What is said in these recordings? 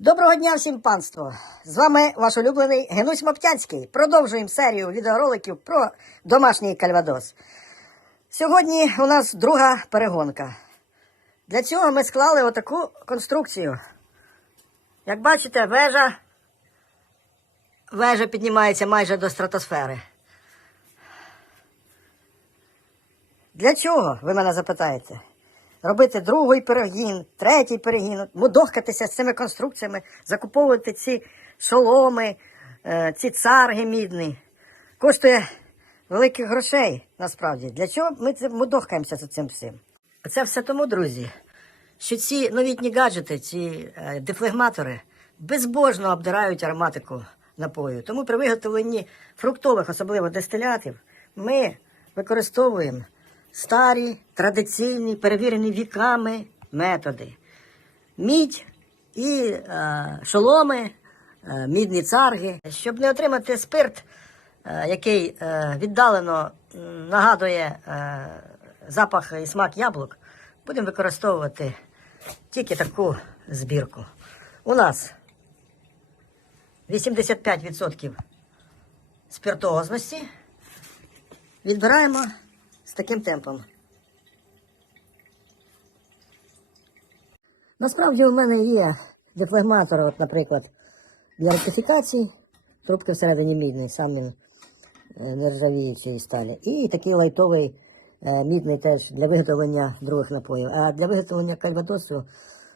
Доброго дня всім панство! З вами ваш улюблений Генусь Моптянський. Продовжуємо серію відеороликів про домашній кальвадос. Сьогодні у нас друга перегонка. Для цього ми склали отаку конструкцію. Як бачите, вежа, вежа піднімається майже до стратосфери. Для чого, ви мене запитаєте? Робити другий перегін, третій перегін, мудохкатися з цими конструкціями, закуповувати ці шоломи, е, ці царги мідні. Коштує великих грошей, насправді. Для чого ми мудохкаємося за цим всім? Це все тому, друзі, що ці новітні гаджети, ці е, дефлегматори безбожно обдирають ароматику напою. Тому при виготовленні фруктових, особливо дистилятів, ми використовуємо старі, традиційні, перевірені віками методи. Мідь і е, шоломи, е, мідні царги. Щоб не отримати спирт, е, який е, віддалено нагадує е, запах і смак яблук, будемо використовувати тільки таку збірку. У нас 85% спиртозності. Відбираємо з таким темпом. Насправді у мене є дефлегматор, от, наприклад, для ректифікації, трубки всередині мідний, сам він е, не ржавіє цій сталі. І такий лайтовий е, мідний теж для виготовлення других напоїв. А для виготовлення кальвадосу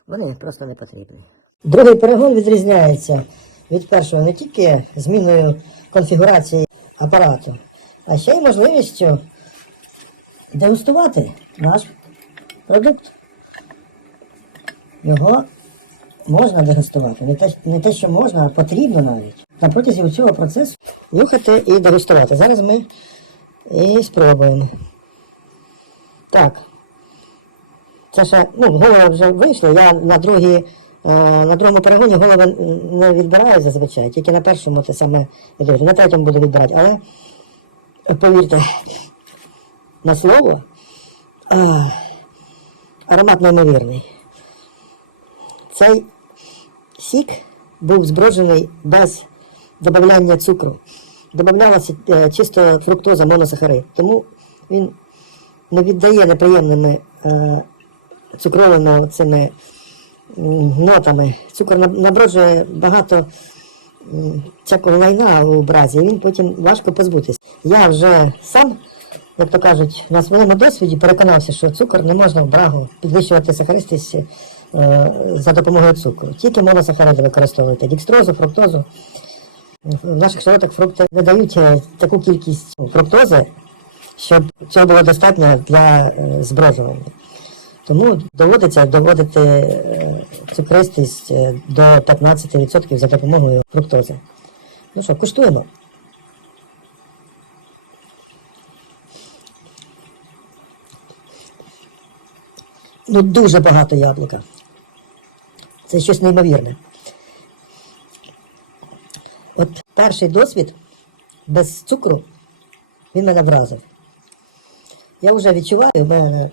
вони просто не потрібні. Другий перегон відрізняється від першого не тільки зміною конфігурації апарату, а ще й можливістю дегустувати наш продукт. Його можна дегустувати. Не те, не те, що можна, а потрібно навіть. На протязі цього процесу нюхати і дегустувати. Зараз ми і спробуємо. Так. Це ще, ну, голова вже вийшла. Я на другій, е, на другому перегоні голови не відбираю зазвичай, тільки на першому те саме. На третьому буду відбирати, але повірте, на слово, а, аромат неймовірний. Цей сік був зброджений без додавання цукру. Додавалася е, чисто фруктоза, моносахарид. Тому він не віддає неприємними е, цукровими цими нотами. Цукор наб- наброджує багато всякого лайна у бразі, і він потім важко позбутися. Я вже сам, як то кажуть, на своєму досвіді переконався, що цукор не можна в брагу підвищувати сахаристість е, за допомогою цукру. Тільки моносахариди використовувати декстрозу, фруктозу. В наших широтах фрукти видають е, таку кількість фруктози, щоб цього було достатньо для е, зброджування. Тому доводиться доводити цукристість до 15% за допомогою фруктози. Ну що, куштуємо. Ну, дуже багато яблука. Це щось неймовірне. От перший досвід без цукру він мене вразив. Я вже відчуваю, в мене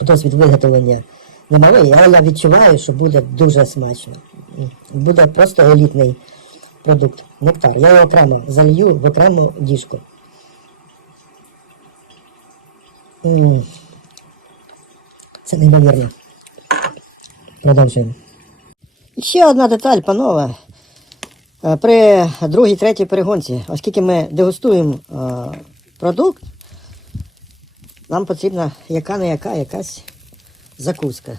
досвід виготовлення немалий, але я відчуваю, що буде дуже смачно. Буде просто елітний продукт. Нектар. Я його окремо залью в окрему діжку. М. Це неймовірно. Продовжуємо. Ще одна деталь, панове. Е, При другій, третій перегонці, оскільки ми дегустуємо е, продукт, нам потрібна яка не яка якась закуска.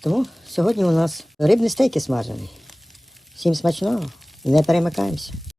Тому сьогодні у нас рибні стейки смажені. Всім смачного, не перемикаємося.